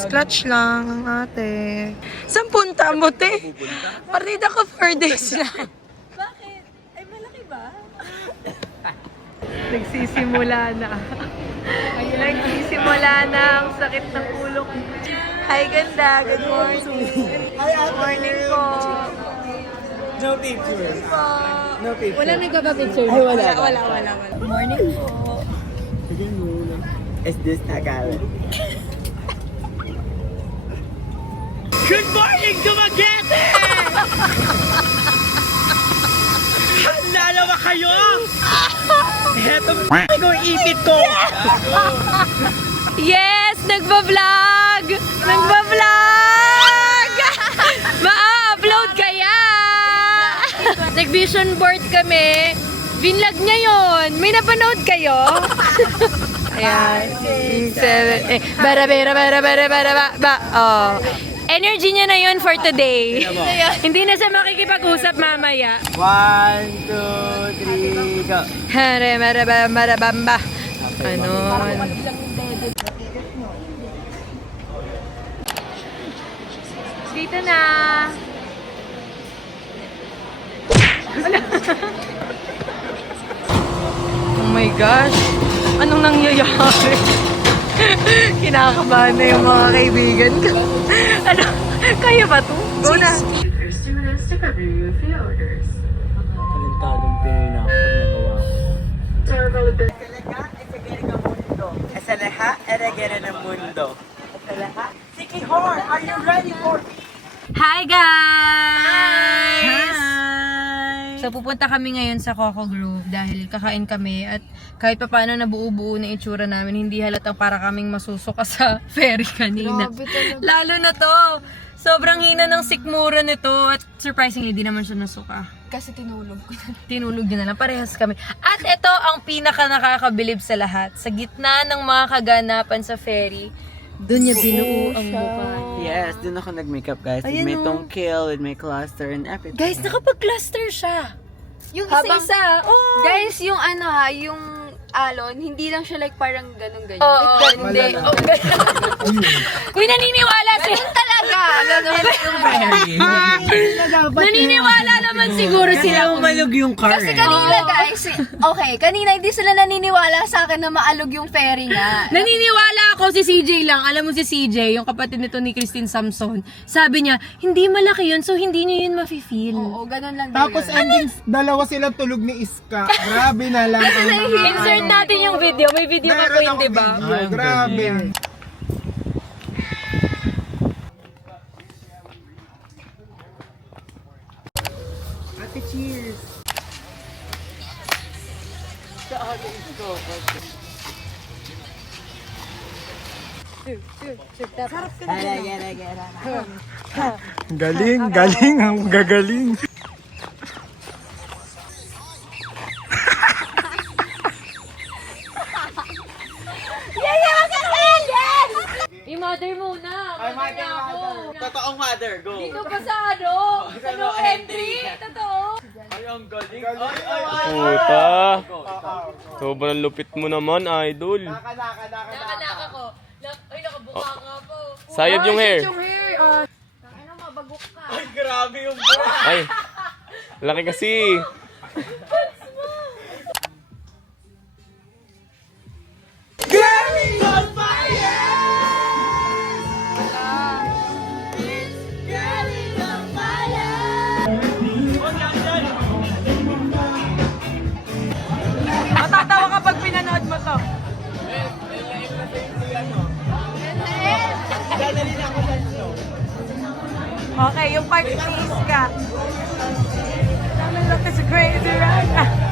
guys, clutch lang ang ate. Saan punta mo, te? Partida ko 4 days lang. Bakit? Ay, malaki ba? Nagsisimula na. Nagsisimula na ang sakit ng ulo ko. Hi, ganda. Good morning. Good morning po. No pictures. No pictures. Wala nagpapapicture. Ay, wala. Wala. Good morning po. Sige muna. Is this Tagalog? Good morning, Dumaguete! Handa na ba kayo? Heto kung ipit ko! Yes! Nagbablog! Nagbablog! Ma-upload kaya! Nag-vision board kami. Binlog niya yun. May napanood kayo? Ayan. 7, bara. Oh. Energy niya na yun for today. Hindi na siya makikipag-usap mamaya. 1, 2, 3, go! Marabamba. Ano? Dito na. Oh my gosh. Anong nangyayari? Kinakabahan na yung mga kaibigan ko. Ano? Kaya ba to? Go na. Talentadong Pinoy na ako pag nagawa ko. Esalaha, eregere ng mundo. Esalaha, Sikihor, are you ready for me? Hi guys! Hi! So pupunta kami ngayon sa Coco Grove dahil kakain kami at kahit pa paano nabuo-buo na itsura namin, hindi halatang para kaming masusuka sa ferry kanina. Lalo na to! Sobrang hina ng sikmura nito at surprisingly, di naman siya nasuka. Kasi tinulog ko na. Tinulog din na lang, parehas kami. At ito ang pinaka nakakabilib sa lahat. Sa gitna ng mga kaganapan sa ferry, doon niya binuo ang mukha. Yes, dun ako nag-makeup guys. Ayan, With my oh. tongkil, with my cluster and everything. Guys, nakapag-cluster siya. Yung Habang- isa-isa. Oh. Guys, yung ano ha, yung alon, hindi lang siya like parang ganun-ganyan. Oo, Like, ganun hindi. din. Oh, Uy, naniniwala sila. Talaga! Ganun Naniniwala naman siguro sila. Malug yung car Kasi kanina guys, okay, kanina hindi sila naniniwala sa akin na maalog yung ferry nga. Naniniwala ako si CJ lang. Alam mo si CJ, yung kapatid nito ni Christine Samson. Sabi niya, hindi malaki yun, so hindi niyo yun mafe-feel. Oo, ganun lang. Tapos daw yun. ending, dalawa silang tulog ni Iska. Grabe na lang ang mga Insert natin yung video. May video ka ko, hindi ba? video. Grabe. Ate, cheers! Sa akin ito. Galing ang gagaling. Yung mother muna. Mother ako. Totoong mother, go! Dito pa sa ano? Sa no entry. Totoo. Ay, ang galing! Ay, Puta. Sobrang lupit mo naman, idol. Nakanaka ko. Ay, nakabuka nga po. Sayad yung hair. Yung hair. Oh. Ano, mabagok ka. Ay, grabe yung bra! Ay, laki kasi. Matatawa kapag pinanood mo to. Okay, yung part please ka. Look, it's crazy, right?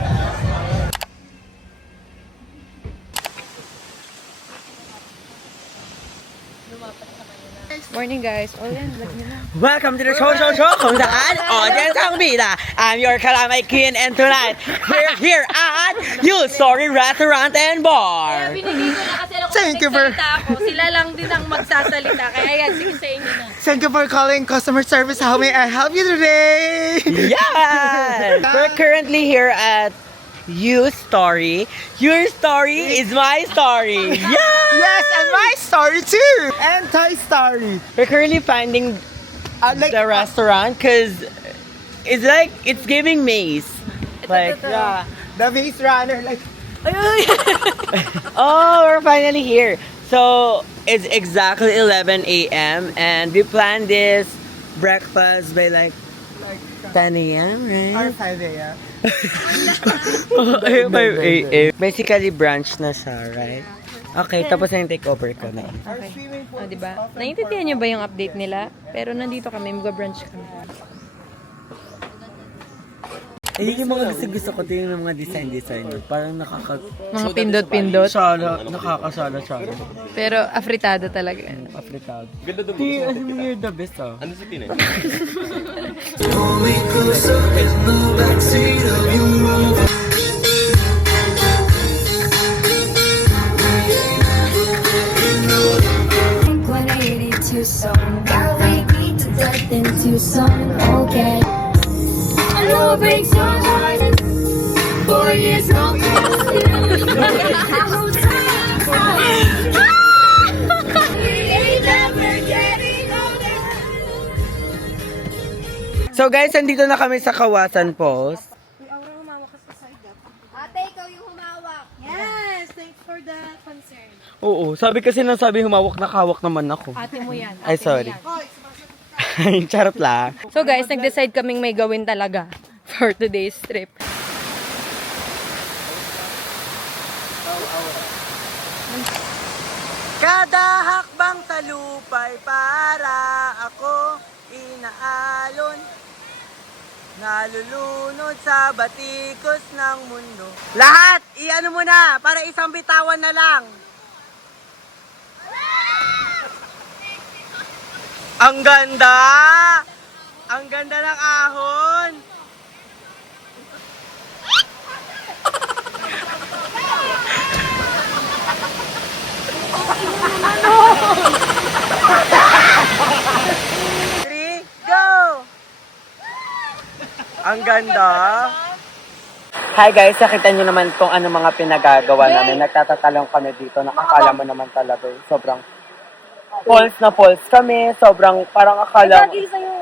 Morning guys. Oh yan, vlog nyo na. Welcome to the show kung saan audience ang bida. I'm your Kalamay Queen and tonight we're here at You Story Restaurant and Bar. Binigay ko na kasi alam ko Thank you, Ver. magsalita ako. Sila lang din ang magsasalita. Kaya yan, sige sa inyo na. Thank you for calling customer service. How may I help you today? Yes! We're currently here at You Story. Your story is my story. Yeah! Yes, and my story too. And Toy Story. We're currently finding the restaurant because it's giving maze. Like, Yeah, the Maze Runner, like, oh, we're finally here. So it's exactly 11 a.m. and we planned this breakfast by like 10 a.m. or right? 5 a.m. 5 a.m. Basically brunch na siya, right? Okay, tapos na yung takeover ko na. Our swimming pool O, diba? is open. Naiintindihan niyo ba yung update nila? Pero nandito kami, mag-brunch kami. Eh, yung mga gusto ko din yung mga design. Parang Mga pindot-pindot. nakakasala siya. Pero afritada talaga. Afrikado. Ganda doon. You're the best, ah. Ano sa tinay? Blink-182 song. Got we beat to death in Tucson. Okay. I know it breaks your heart. 4 years no We ain't never getting older. So guys, andito na kami sa Kawasan Post. Ate, ikaw yung humawak. Yes, thanks for the concern. Oo, sabi kasi nang sabi humawak na kawak naman ako. Ate mo yan. Ay, sorry. Charot lang. So guys, nag-decide kaming may gawin talaga for today's trip. Kada hakbang talupay para ako inaalon. Nalulunod sa batikos ng mundo. Lahat, iano mo na, para isang bitawan na lang. Ang ganda! Ang ganda ng ahon! Three, go! Ang ganda! Hi guys, nakita nyo naman kung ano mga pinagagawa namin. Nagtatatalong kami dito. Nakakala mo naman talaga. Sobrang false na false kami. Sobrang parang akala mo. sa'yo.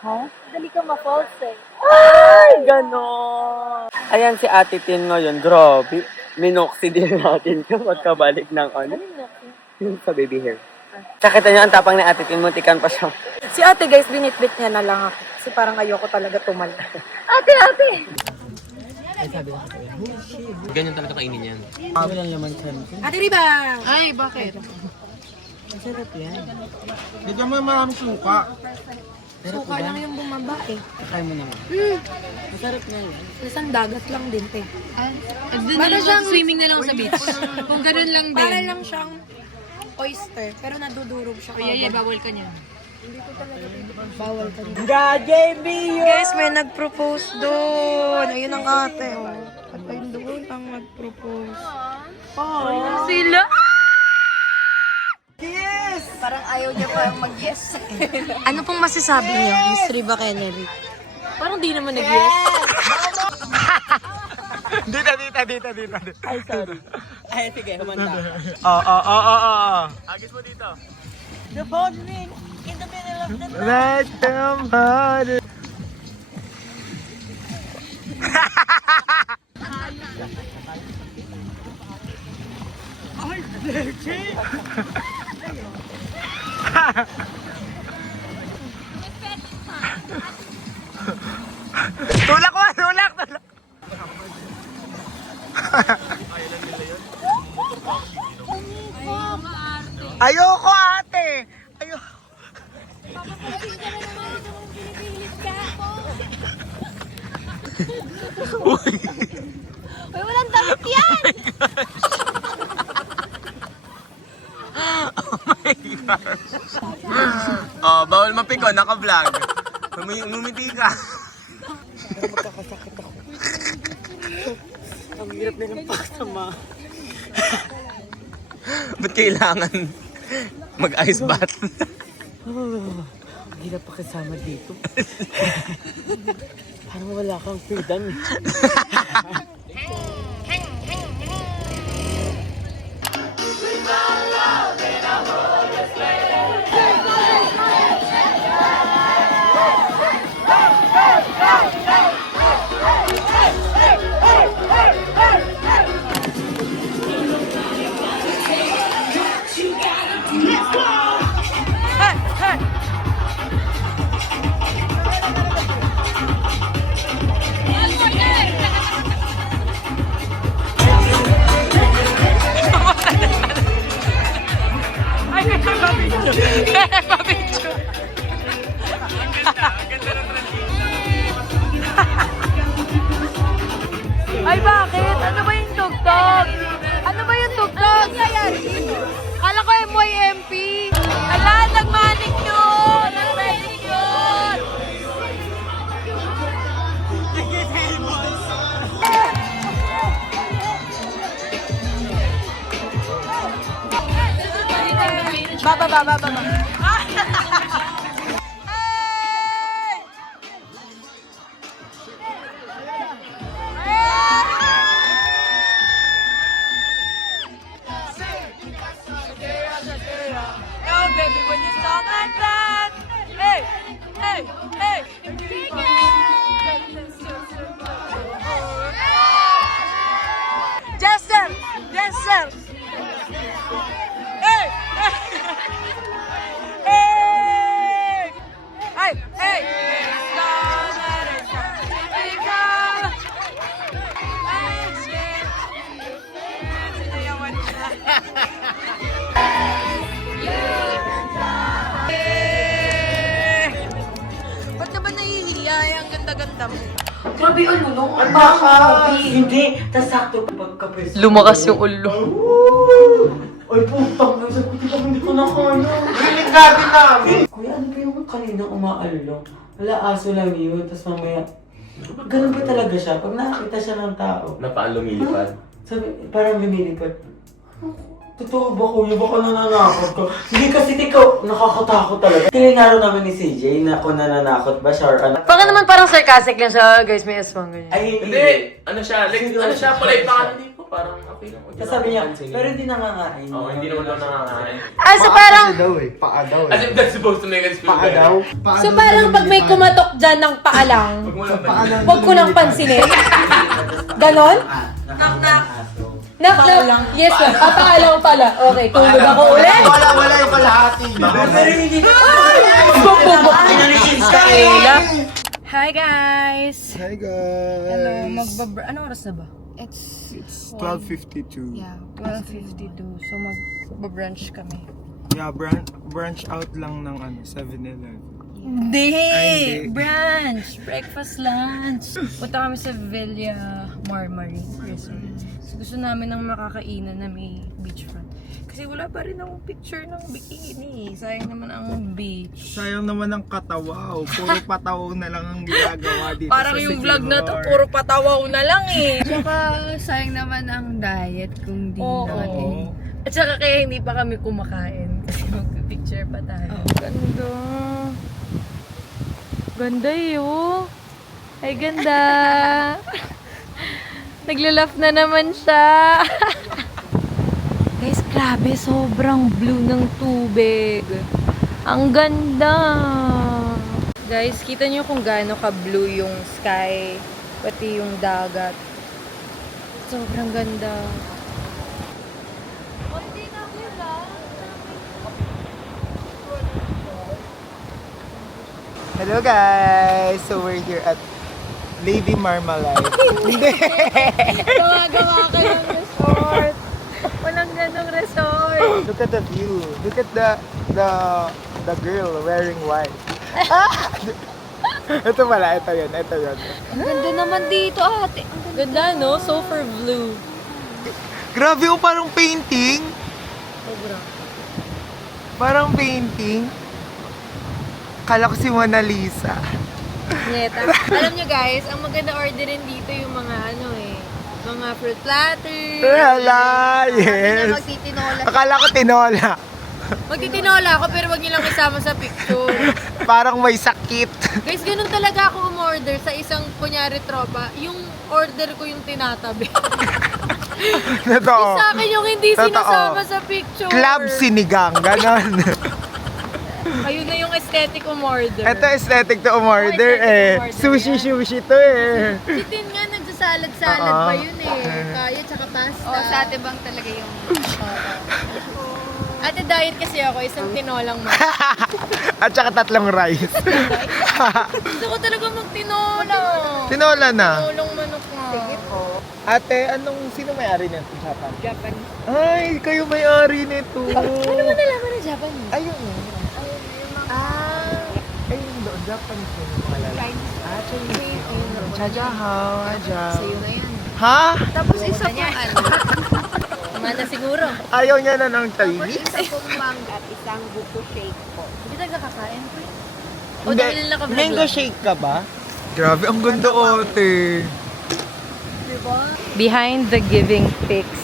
Huh? Dali ka ma-false eh. Ay, ganon. Ayan si Ate Tin ngayon. Grabe. Minoxy din natin ka magkabalik ng ano. Yung sa baby hair. Nakita nyo ang tapang ni Ate Tin. Muntikan pa siya. Si ate guys, binitbit niya na lang ako. Kasi parang ayoko talaga tumal. Ate, ate! Ganyan talaga kainin yan. Sabi lang naman siya. Ate Riba! Ay, bakit? Masarap yan. Bigyan mo yung maraming suka. Suka lang yung bumaba eh. Kakain mo naman. Masarap na yan. Isang dagat lang din te. Doon na lang swimming na lang sa beach. Kung ganun lang din. Para lang siyang oyster, pero nadudurog siya. Bawal ka niyan. Bawal ka rin. God gave me you. Guys, may nag-propose doon. Ayun ang ate. Oh. At ayun doon ang nag-propose. Sila? Yes! Parang ayaw niya parang mag-yes. Ano pong masasabi niyo, Miss Riba Kennedy? Parang di naman nag-yes. Dito. Ay, sorry. Ay, sige, humanda. Oo. Agis mo dito. The phone ring in the middle of the night. Let them hide it. Tulak mo, tulak. Ayoko ate. Ayoko. Uy, walang damit yan! Oh, bawal mapikon, naka-vlog. Ngumiti ka. Ang hirap na ng pakasama. Ba't kailangan mag-ice bath? Ang hirap pa kasama dito. Parang wala kang freedom. Pa-picture. Ay, bakit? Ano ba yung tugtog? Ano ba yung tugtog? Kala ko MYMP. Ala, nagmanicure! Nagmanicure! Baba. Oh, baby, when you talk like that. Hey, hey, hey. Jester, Jester. Hey, hey. Hey, hey. Let's go, let us go. Let it go. Ba't ka ba nahihiya? Ang ganda-ganda mo. Grabe, ano? Ang baka! Hindi, tas sakto pagka-press. Lumakas yung ulo. Ay, putang na. Sabi ko, hindi ko na kaya. Rinig natin namin. Kuya, ano ba yung kanina umaalok? Wala, aso lang yun. Tapos mamaya, ganun ba talaga siya? Pag nakakita siya ng tao, Napaan lumilipad? sabi, parang lumilipad. Totoo ba kuya? Baka nananakot ko. Hindi kasi ikaw, nakakatakot talaga. Kilinaro namin ni CJ na kung nananakot ba siya or ano. Baka naman parang sarcastic lang siya, guys, may aswang ganyan. Ay, Hindi! Ano siya? Like, ano siya? Polite pa hindi po. Parang okay lang. Tapos sabi niya, pero hindi nangangain. Oo, hindi naman daw nangangain. Ah, so parang, Kasi daw eh. Paa daw As eh. if that's supposed to make us feel Paa daw. Paa so daw parang na pag may lumilipad. kumatok dyan ng paalang, Pag mo lang Paa lang huwag ko nang lumilipad. pansinin. Ganon? Knock. Knock, knock. Yes, ma'am. Papaalang pala. Okay, tulog ako ulit. Wala yung kalahati. Pero hindi ko. Bububok. Pinanichins ka eh. Hi, guys. Hi guys. Anong oras na ba? It's 12:52. yeah. 12:52. So, mag-brunch kami. Yeah, branch out lang ng 7-Eleven. Hindi! Ay, hindi. Brunch! Breakfast, lunch! Punta kami sa Villa Marmari Resort. So, gusto namin ng makakainan na may beachfront. Kasi wala pa rin akong picture ng bikini. Sayang naman ang beach. Sayang naman ang katawaw. Puro patawaw na lang ang ginagawa dito Parang sa yung City vlog na to, Hall. puro patawaw na lang eh. Tsaka sayang naman ang diet kung di Oo. natin. At saka kaya hindi pa kami kumakain. Kasi mag-picture pa tayo. Ganda. Ganda yun. Ay, ganda. Naglalaf na naman siya. Guys, grabe. Sobrang blue ng tubig. Ang ganda. Guys, kita nyo kung gaano ka-blue yung sky. Pati yung dagat. Sobrang ganda. Hello guys! So we're here at Lady Marmalade. Hindi! Gumagawa ka ng resort. Walang ganong resort. Look at the view. Look at the girl wearing white. Ito pala, ito yun. Ang ganda naman dito, ate. Ganda, no? Super blue. Grabe, oh, parang painting. Sobra. Parang painting. Kala ko si Mona Lisa. Neta. Alam nyo guys, ang maganda orderin dito yung mga mga fruit platter. Wala, Yes. yes. Magtitinola. Akala ko tinola. Magtitinola ako pero wag nyo lang isama sa picture. Parang may sakit. Guys, ganun talaga ako umorder sa isang kunyari tropa. Yung order ko yung tinatabi. Totoo. Sa akin yung hindi Totoo. sinasama sa picture. Club sinigang, ganon. Ayun na yung aesthetic umorder. Ito aesthetic to umorder Oh, aesthetic eh. umorder, Sushi to eh. Si Tin nga nagsasalad-salad Oo. pa yun eh. Kaya tsaka pasta. Oh, sa ate bang talaga yung... Ate diet kasi ako, isang tinolang mo. At saka 3 rice. Gusto ko talaga magtinola. Tinola na. Tinolong manok nga. Sige po. Ate, sino may-ari nito? Japan. Japan. Ay, kayo may-ari nito. Ano mo nalaman na Japanese? Ayun, Japanese yun yung mga lalaki. Chinese. Chajahao, aja. Sa'yo na yan. Ha? Tapos isa pang ano. Mana siguro. Ayaw niya na ng Chinese? Isa pong manga at isang buko shake po. Hindi tayo nakakain ko. O Hindi. dahil naka-vlog Mango lang. shake ka ba? Grabe, ang ganda ote. Behind the giving pics,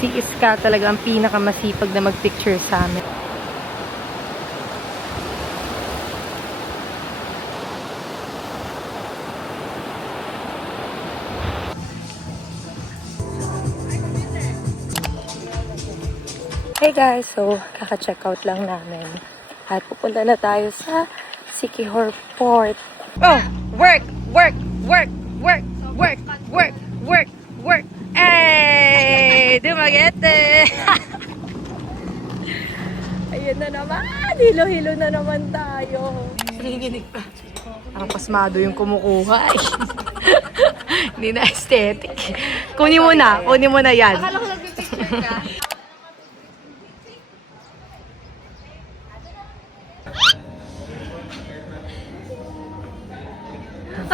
si Iska talaga ang pinakamasipag na magpicture sa amin. Hey guys, so kaka-check out lang namin. At pupunta na tayo sa Siquijor Port. Oh, work, work, work, work, work, work, work, work. Hey, Dumaguete! Ayun na naman, hilo-hilo na naman tayo. Nanginginig pa. Parang pasmado yung kumukuha eh. Hindi na aesthetic. Kunin mo na yan. Akala ko nagpipicture ka.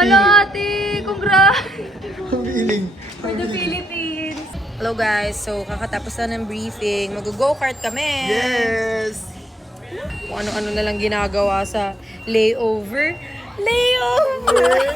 Hello, ate! Congrats! Ang feeling. For the Philippines! Hello guys, so kakatapos na ng briefing. Mag-go-kart kami! Yes! Kung ano-ano na lang ginagawa sa layover. Layover!